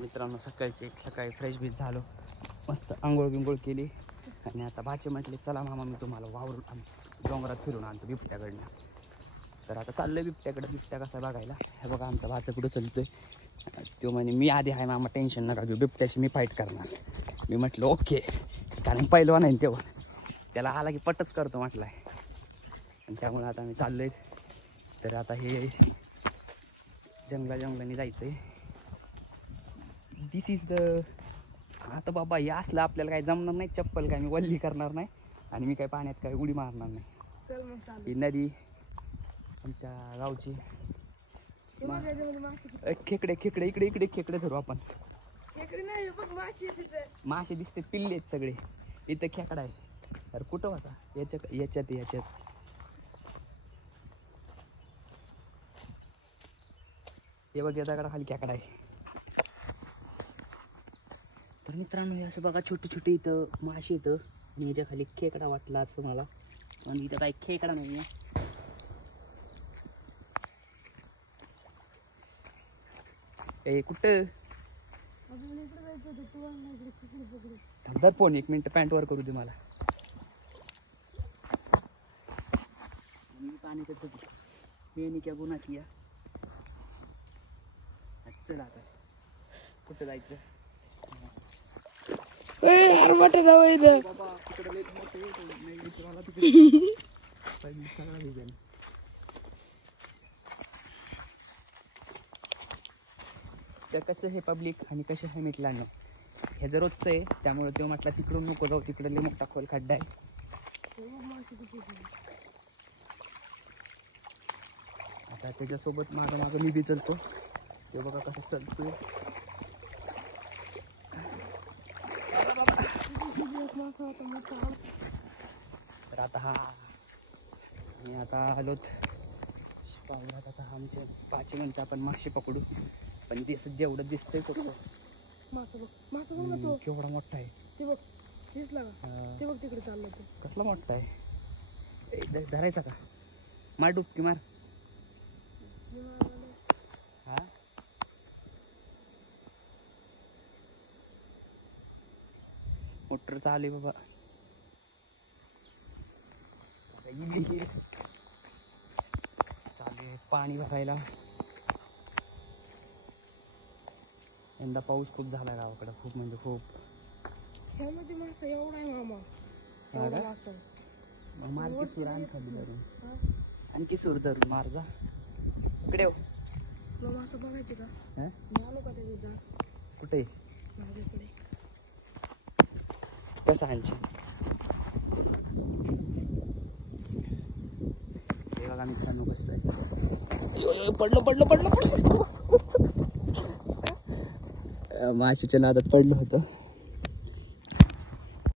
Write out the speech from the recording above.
मित्रांनो सकाळी fresh beach झालो, मस्त आंघोळ बिंघोळ केली आणि आता भाचे म्हटले चला मामा मी तुम्हाला वावरून डोंगरात फिरून आणतो बिबट्याकडनं. तर आता चाललोय बिबट्याकडे. बिबट्या कसा बघायला. हे बघा आमचा भाचा कुठं चलतोय. तो म्हणे मी आधी आहे मामा, टेन्शन नका घेऊ, बिबट्याशी मी फाईट करणार. मी म्हटलं ओके, कारण पहिलवान आहे तेव्हा, त्याला आला की पटच करतो म्हटलं आहे. आणि त्यामुळे आता आम्ही चाललोय. तर आता हे जंगलाने जायचं आहे. दिस इज द. आता बाबा हे असलं आपल्याला काही जमणार नाही, चप्पल काय मी वल्ली करणार नाही आणि मी काय पाण्यात काय उडी मारणार नाही. ही नदी आमच्या गावची. खेकडे खेकडे इकडे इकडे खेकडे धरू आपण. मासे दिसते, पिल्ले आहेत सगळे. इथं खेकडा आहे. अरे कुठं होता? याच्यात हे बघ, या दगडा खाली खेकडा आहे. तर मित्रांनो हे असं बघा, छोटे छोटे इथं मासे येतं आणि याच्या खाली खेकडा वाटला असं मला. आणि इथं काही खेकडा नाही आहे. ए कुठं थांबदार फोन 1 मिनिट, पॅन्ट वर करू दे मला. पाणी हे क्या गुन्हा किया. चल आता कुठं जायचं. तर कसं हे पब्लिक आणि कसं हे मिटलांना हे जर रोजचं आहे, त्यामुळे तो म्हटलं तिकडून नको जाऊ, तिकडे लई मोठा खोल खड्डा आहे. आता त्याच्यासोबत मागं मी बी चलतो. ते बघा कसं चलतोय. तर आता मी आता आलोत पावरात. आता आमचे 5 मिनिटं आपण मासे पकडू. पण ते सध्या एवढं दिसतंय कुठं केवढा मोठा आहे. ते बघ तिकडे चाललं. कसला मोठा आहे. धरायचा का? मार डुबकी मार. हा मोटर चालू बाबा. चालू पाणी भरायला. यंदा पाऊस खूप झाला गावाकडे, खूप म्हणजे खूप. ह्यामध्ये मासा एवढा आहे मामा. मार की सूर आण खाली धरून, आणखी सूर धरून मार जा. इकडे मासा बघायचे का? कुठे कसं आणची. हे बघा मित्रांनो कसं आहे. पडलं माशीच्या नादात पडलं होतं.